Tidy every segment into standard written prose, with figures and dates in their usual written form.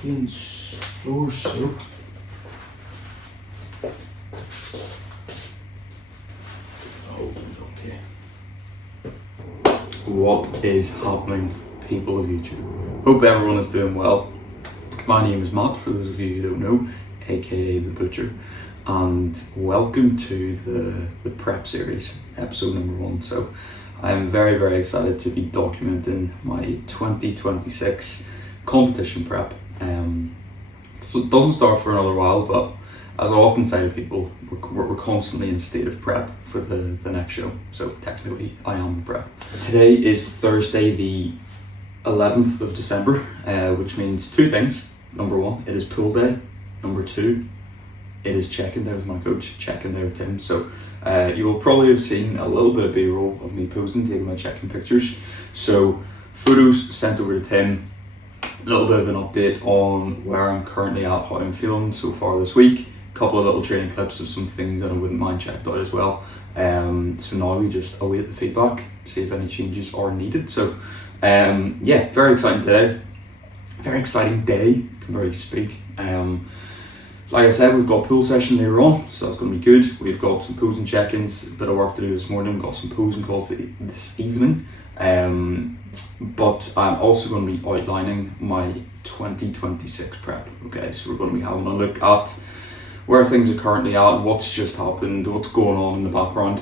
fucking floor soap. Oh, okay. What is happening, people of YouTube? Hope everyone is doing well. My name is Matt, for those of you who don't know, aka The Butcher, and welcome to the prep series, episode number 1. So I am very, very excited to be documenting my 2026 competition prep. So it doesn't start for another while, but as I often say to people, we're constantly in a state of prep for the next show. So technically, I am in prep. Today is Thursday, the 11th of December, which means two things. Number one, it is pool day. Number two, it is check-in day with my coach, check-in day with Tim. So you will probably have seen a little bit of B-roll of me posing, taking my check-in pictures. So photos sent over to Tim, a little bit of an update on where I'm currently at, how I'm feeling so far this week, a couple of little training clips of some things that I wouldn't mind checked out as well. So now we just await the feedback, see if any changes are needed. So yeah, very exciting today. Very exciting day, can barely speak. Like I said, we've got a pool session later on, so that's going to be good. We've got some posing check-ins, a bit of work to do this morning. We've got some posing calls this evening. But I'm also going to be outlining my 2026 prep. Okay, so we're going to be having a look at where things are currently at, what's just happened, what's going on in the background.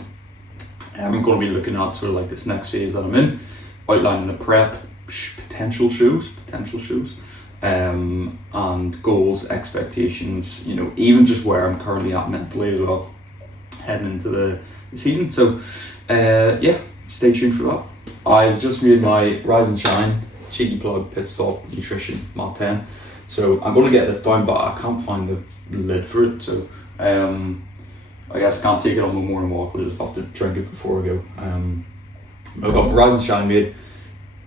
I'm going to be looking at sort of like this next phase that I'm in, outlining the prep, potential shows, and goals, expectations, you know, even just where I'm currently at mentally as well, heading into the season. So yeah, stay tuned for that. I've just made my Rise and Shine cheeky plug pit stop nutrition Mat 10. So I'm going to get this down, but I can't find the lid for it. So I guess I can't take it on the morning walk. We'll just have to drink it before we go. I've got my Rise and Shine made.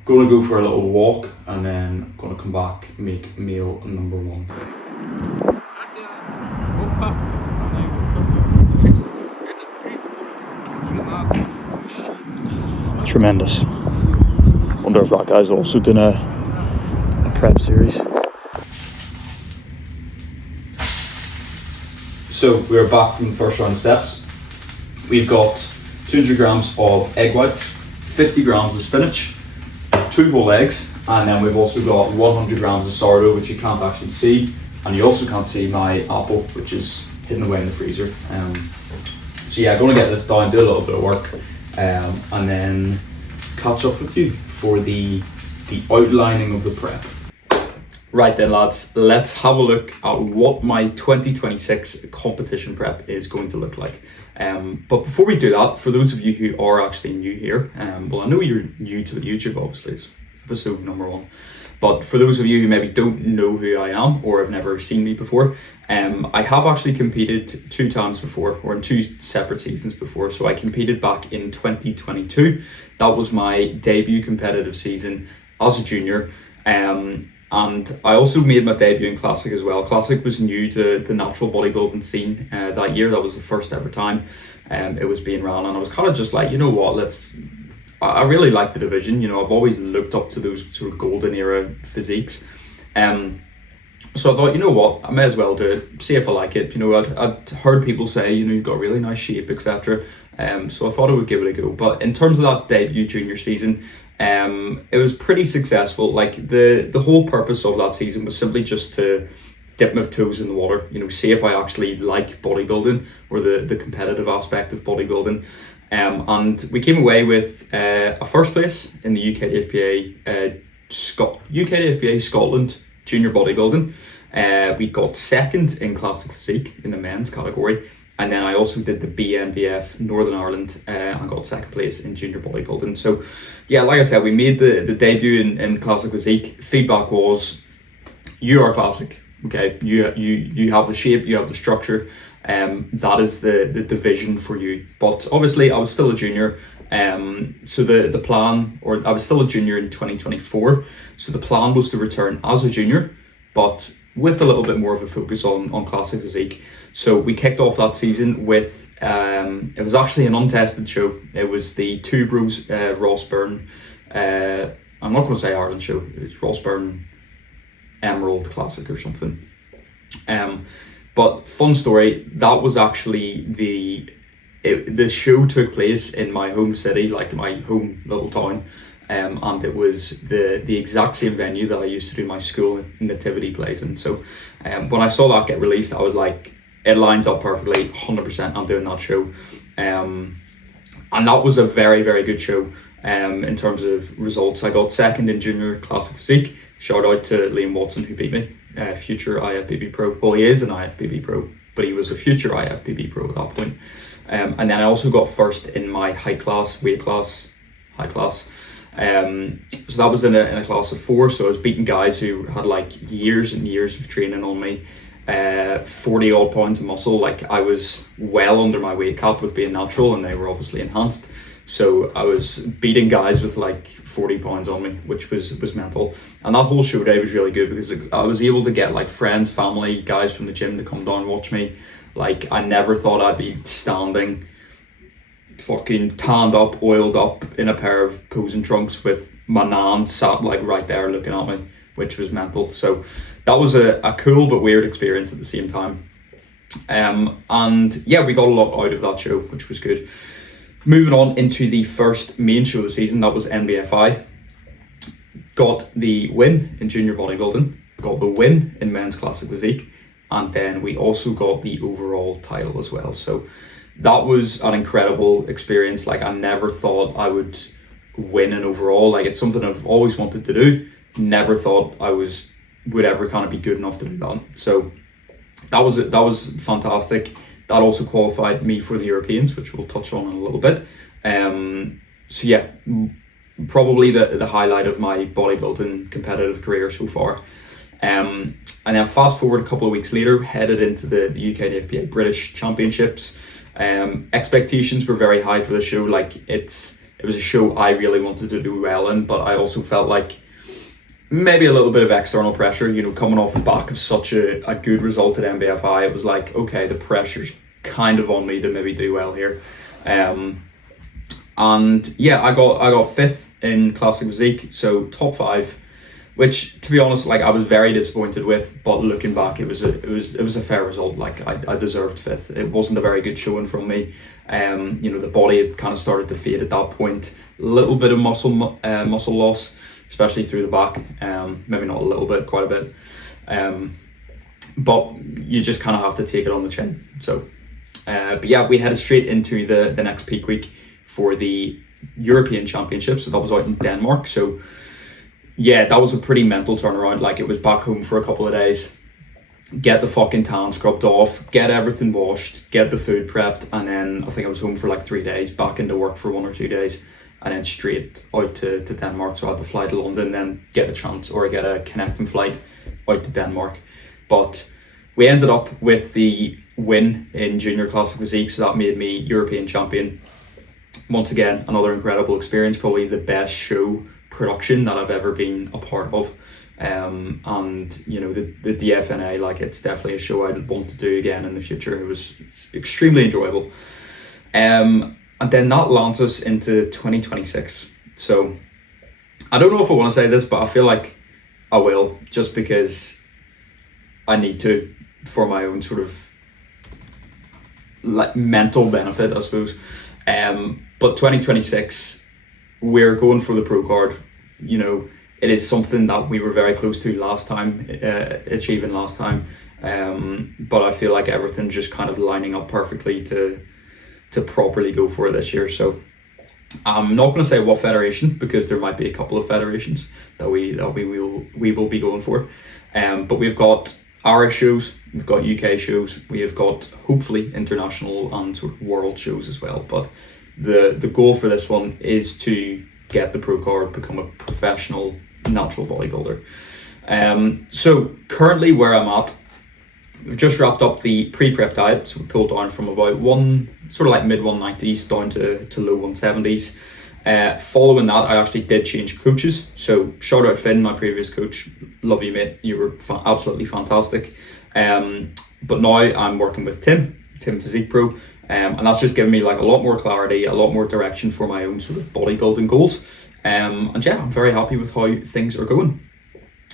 Going to go for a little walk and then going to come back, make meal number 1. Tremendous. Wonder if that guy's also doing a prep series. So we're back from the first round of steps. We've got 200 grams of egg whites, 50 grams of spinach, 2 whole eggs, and then we've also got 100 grams of sourdough, which you can't actually see, and you also can't see my apple, which is hidden away in the freezer. So yeah, I'm going to get this down, do a little bit of work, and then catch up with you for the outlining of the prep. Right then, lads, let's have a look at what my 2026 competition prep is going to look like. But before we do that, for those of you who are actually new here, well, I know you're new to the YouTube, obviously, it's episode number 1. But for those of you who maybe don't know who I am or have never seen me before, I have actually competed 2 times before, or in 2 separate seasons before. So I competed back in 2022. That was my debut competitive season as a junior. And I also made my debut in Classic as well. Classic was new to the natural bodybuilding scene that year. That was the first ever time it was being run, and I was kind of just like, you know what, I really like the division. You know, I've always looked up to those sort of golden era physiques. So I thought, you know what, I may as well do it, see if I like it. You know, I'd heard people say, you know, you've got really nice shape, etc. So I thought I would give it a go. But in terms of that debut junior season, it was pretty successful. Like the whole purpose of that season was simply just to dip my toes in the water, you know, see if I actually like bodybuilding or the competitive aspect of bodybuilding. And we came away with a first place in the UKDFBA Scotland junior bodybuilding. We got second in Classic Physique in the men's category. And then I also did the BNBF Northern Ireland and got second place in junior bodybuilding. So yeah, like I said, we made the debut in Classic Physique. Feedback was, you are classic, okay? You have the shape, you have the structure. That is the vision for you. But obviously I was still a junior. So the plan, or I was still a junior in 2024. So the plan was to return as a junior, but with a little bit more of a focus on Classic Physique. So we kicked off that season with, it was actually an untested show. It was the Two Bros Ross Byrne, I'm not going to say Ireland show, it's Ross Byrne Emerald Classic or something. But fun story, that was actually the show took place in my home city, like my home little town, and it was the exact same venue that I used to do my school nativity plays in. So when I saw that get released, I was like, it lines up perfectly, 100%, I'm doing that show. And that was a very, very good show in terms of results. I got second in junior classic physique. Shout out to Liam Watson, who beat me, future IFBB pro. Well, he is an IFBB pro, but he was a future IFBB pro at that point. And then I also got first in my high class. So that was in a class of 4. So I was beating guys who had like years and years of training on me, 40 odd pounds of muscle. Like I was well under my weight cap with being natural, and they were obviously enhanced. So I was beating guys with like 40 pounds on me, which was mental. And that whole show day was really good because I was able to get like friends, family, guys from the gym to come down and watch me. Like I never thought I'd be standing fucking tanned up, oiled up in a pair of posing trunks with my nan sat like right there looking at me, which was mental. So that was a cool but weird experience at the same time. And yeah, we got a lot out of that show, which was good. Moving on into the first main show of the season, that was NBFI. Got the win in junior bodybuilding, got the win in men's classic physique, and then we also got the overall title as well. So that was an incredible experience. Like I never thought I would win an overall. Like it's something I've always wanted to do. Never thought I would ever kind of be good enough to do that. So that was fantastic. That also qualified me for the Europeans, which we'll touch on in a little bit. So yeah, probably the highlight of my bodybuilding competitive career so far. And then fast forward a couple of weeks later, headed into the UK FBA British Championships. Expectations were very high for the show. Like it was a show I really wanted to do well in, but I also felt like maybe a little bit of external pressure, you know, coming off the back of such a good result at NBFI. It was like, okay, the pressure's kind of on me to maybe do well here. And yeah, I got 5th in classic physique, so top 5, which to be honest, like I was very disappointed with, but looking back, it was a fair result. Like I deserved 5th. It wasn't a very good showing from me. You know, the body had kind of started to fade at that point. A little bit of muscle loss, especially through the back. Maybe not a little bit, quite a bit. But you just kind of have to take it on the chin. So, but yeah, we headed straight into the next peak week for the European Championships. So that was out in Denmark. So yeah, that was a pretty mental turnaround. Like it was back home for a couple of days, get the fucking tan scrubbed off, get everything washed, get the food prepped, and then I think I was home for like 3 days, back into work for 1 or 2 days, and then straight out to Denmark. So I had to fly to London, then get a connecting flight out to Denmark. But we ended up with the win in junior classic physique, so that made me European champion. Once again, another incredible experience, probably the best show production that I've ever been a part of. And you know, the DFNA, like it's definitely a show I'd want to do again in the future. It was extremely enjoyable. And then that lands us into 2026. So I don't know if I want to say this, but I feel like I will, just because I need to, for my own sort of like mental benefit, I suppose. But 2026, we're going for the pro card. You know, it is something that we were very close to last time, achieving last time. But I feel like everything's just kind of lining up perfectly to properly go for it this year. So I'm not going to say what federation, because there might be a couple of federations that we will be going for. But we've got Irish shows, we've got UK shows, we have got hopefully international and sort of world shows as well. But the goal for this one is to get the pro card, become a professional natural bodybuilder. So currently where I'm at, we've just wrapped up the pre-prep diet, so we pulled down from about mid 190s down to low 170s. Following that, I actually did change coaches. So shout out Finn, my previous coach. Love you, mate. You were absolutely fantastic. But now I'm working with Tim Physique Pro. And that's just given me like a lot more clarity, a lot more direction for my own sort of bodybuilding goals. And yeah, I'm very happy with how things are going.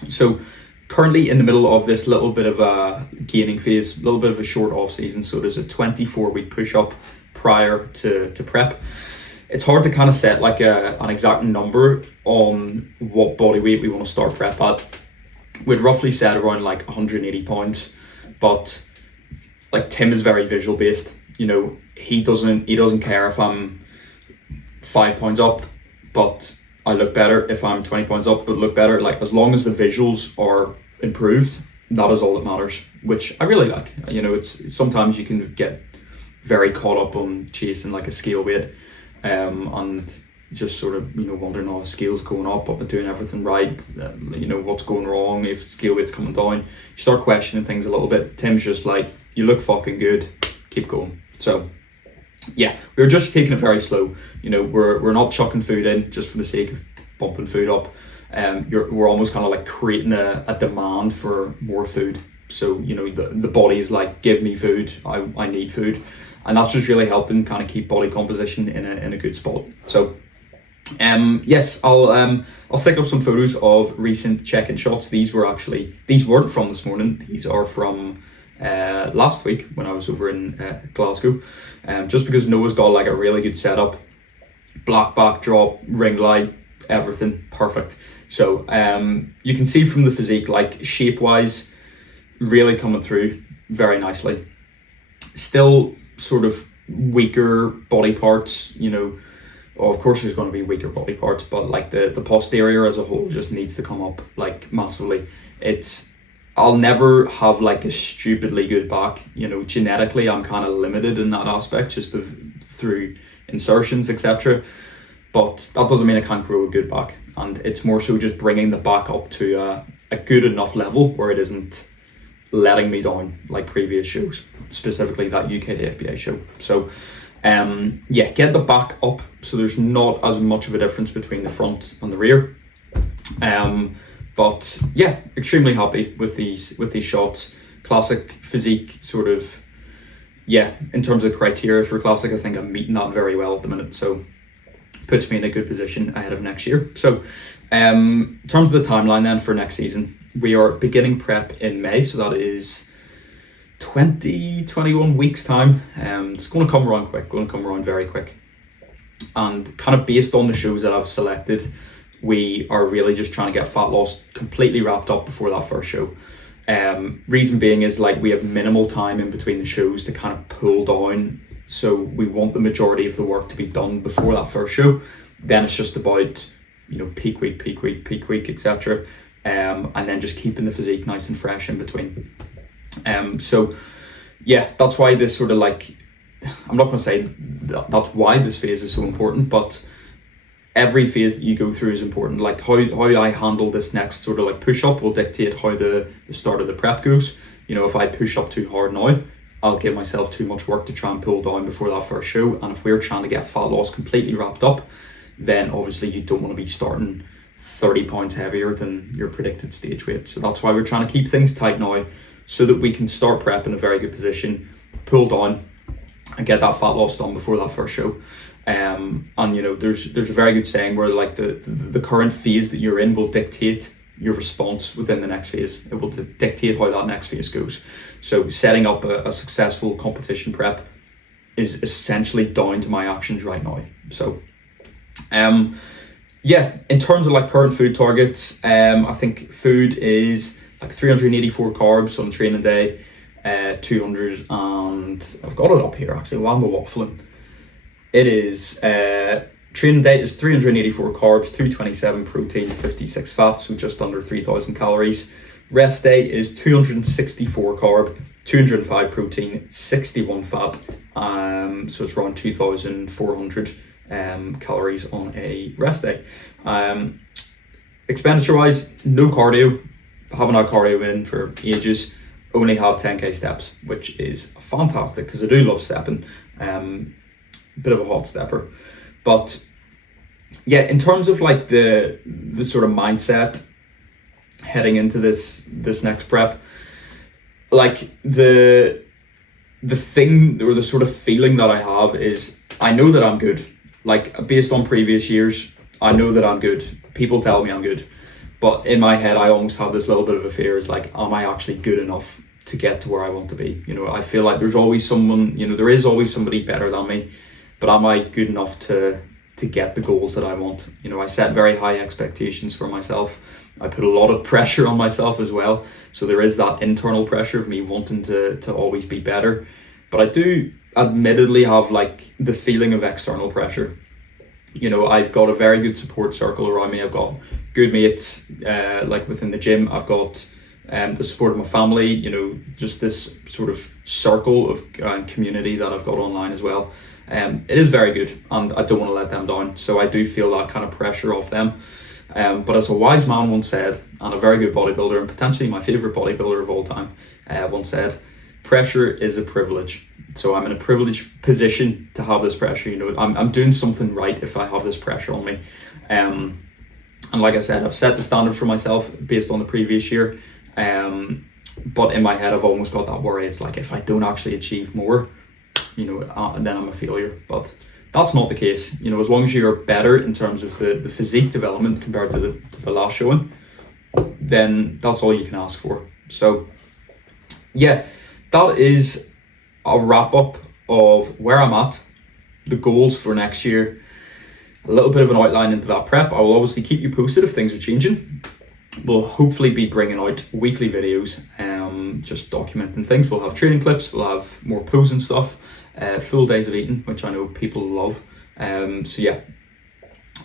So currently in the middle of this little bit of a gaining phase, a little bit of a short off season. So there's a 24-week push up prior to prep. It's hard to kind of set like an exact number on what body weight we want to start prep at. We'd roughly set around like 180 pounds, but like Tim is very visual based. You know, he doesn't care if I'm 5 pounds up, but I look better. If I'm 20 pounds up, but look better. Like, as long as the visuals are improved, that is all that matters, which I really like. You know, it's sometimes you can get very caught up on chasing like a scale weight, and just sort of, you know, wondering, oh, the scale's going up, but doing everything right, you know, what's going wrong, if scale weight's coming down. You start questioning things a little bit. Tim's just like, you look fucking good, keep going. So yeah, we're just taking it very slow. You know, we're not chucking food in just for the sake of bumping food up. We're almost kind of like creating a demand for more food. So, you know, the body's like, give me food, I need food. And that's just really helping kind of keep body composition in a good spot. So yes, I'll stick up some photos of recent check-in shots. These weren't from this morning. These are from last week when I was over in Glasgow. Just because Noah's got like a really good setup, black backdrop, ring light, everything perfect. So you can see from the physique, like shape-wise, really coming through very nicely. Still sort of weaker body parts, you know. Oh, of course there's going to be weaker body parts, but like the posterior as a whole just needs to come up like massively. I'll never have like a stupidly good back, you know. Genetically I'm kind of limited in that aspect, just through insertions, etc. But that doesn't mean I can't grow a good back, and it's more so just bringing the back up to a good enough level where it isn't letting me down like previous shows, specifically that UK to FBA show. So yeah, get the back up so there's not as much of a difference between the front and the rear. But yeah, extremely happy with these shots. Classic Physique sort of, yeah, in terms of criteria for Classic, I think I'm meeting that very well at the minute. So puts me in a good position ahead of next year. So in terms of the timeline then for next season, we are beginning prep in May. So that is 21 weeks time. It's going to come around quick, very quick. And kind of based on the shows that I've selected, we are really just trying to get fat loss completely wrapped up before that first show. Reason being is like we have minimal time in between the shows to kind of pull down. So we want the majority of the work to be done before that first show. Then it's just about, you know, peak week, etc. And then just keeping the physique nice and fresh in between. So yeah, that's why this sort of like, I'm not going to say that's why this phase is so important, but every phase that you go through is important. Like how I handle this next sort of like push up will dictate how the start of the prep goes. You know, if I push up too hard now, I'll give myself too much work to try and pull down before that first show. And if we're trying to get fat loss completely wrapped up, then obviously you don't want to be starting 30 pounds heavier than your predicted stage weight. So that's why we're trying to keep things tight now, so that we can start prep in a very good position, pull down and get that fat loss done before that first show. And you know, there's a very good saying where like the current phase that you're in will dictate your response within the next phase. It will dictate how that next phase goes. So setting up a successful competition prep is essentially down to my actions right now. So yeah, in terms of like current food targets, I think food is like 384 carbs on a training day, 200, and I've got it up here actually while I'm waffling. It is training day is 384 carbs, 227 protein, 56 fat, so just under 3,000 calories. Rest day is 264 carb, 205 protein, 61 fat, so it's around 2,400 calories on a rest day. Expenditure wise, no cardio. Haven't had cardio in for ages. Only have 10k steps, which is fantastic because I do love stepping. Bit of a hot stepper, but yeah, in terms of like the sort of mindset heading into this next prep, like the thing or the sort of feeling that I have is I know that I'm good. Like based on previous years, I know that I'm good. People tell me I'm good, But in my head, I almost have this little bit of a fear, is like, am I actually good enough to get to where I want to be? You know, I feel like there's always someone, you know, there is always somebody better than me, but am I good enough to get the goals that I want? You know, I set very high expectations for myself. I put a lot of pressure on myself as well. So there is that internal pressure of me wanting to always be better. But I do admittedly have like the feeling of external pressure. You know, I've got a very good support circle around me. I've got good mates, like within the gym. I've got the support of my family, you know, just this sort of circle of community that I've got online as well. It is very good, and I don't want to let them down. So I do feel that kind of pressure off them. But as a wise man once said, and a very good bodybuilder, and potentially my favourite bodybuilder of all time, once said, pressure is a privilege. So I'm in a privileged position to have this pressure. You know, I'm doing something right if I have this pressure on me. And like I said, I've set the standard for myself based on the previous year. But in my head, I've almost got that worry. It's like, if I don't actually achieve more, you know, then I'm a failure. But that's not the case. You know, as long as you're better in terms of the physique development compared to the last showing, then that's all you can ask for. So yeah, that is a wrap up of where I'm at, the goals for next year, a little bit of an outline into that prep. I will obviously keep you posted if things are changing. We'll hopefully be bringing out weekly videos, just documenting things. We'll have training clips, we'll have more posing stuff, full days of eating, which I know people love. So yeah,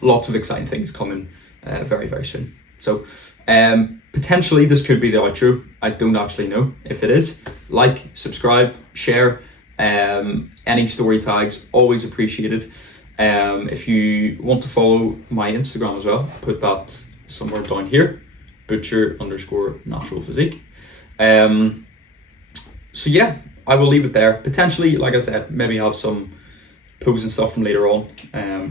lots of exciting things coming very, very soon. So potentially this could be the outro. I don't actually know. If it is, like, subscribe, share, any story tags, always appreciated. If you want to follow my Instagram as well, put that somewhere down here, butcher_natural physique. So yeah, I will leave it there. Potentially, like I said, maybe have some posing stuff from later on.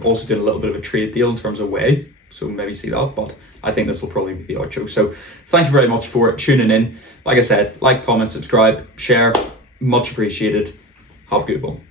Also doing a little bit of a trade deal in terms of whey, so maybe see that, but I think this will probably be the outro. So thank you very much for tuning in. Like I said, like, comment, subscribe, share, much appreciated. Have a good one.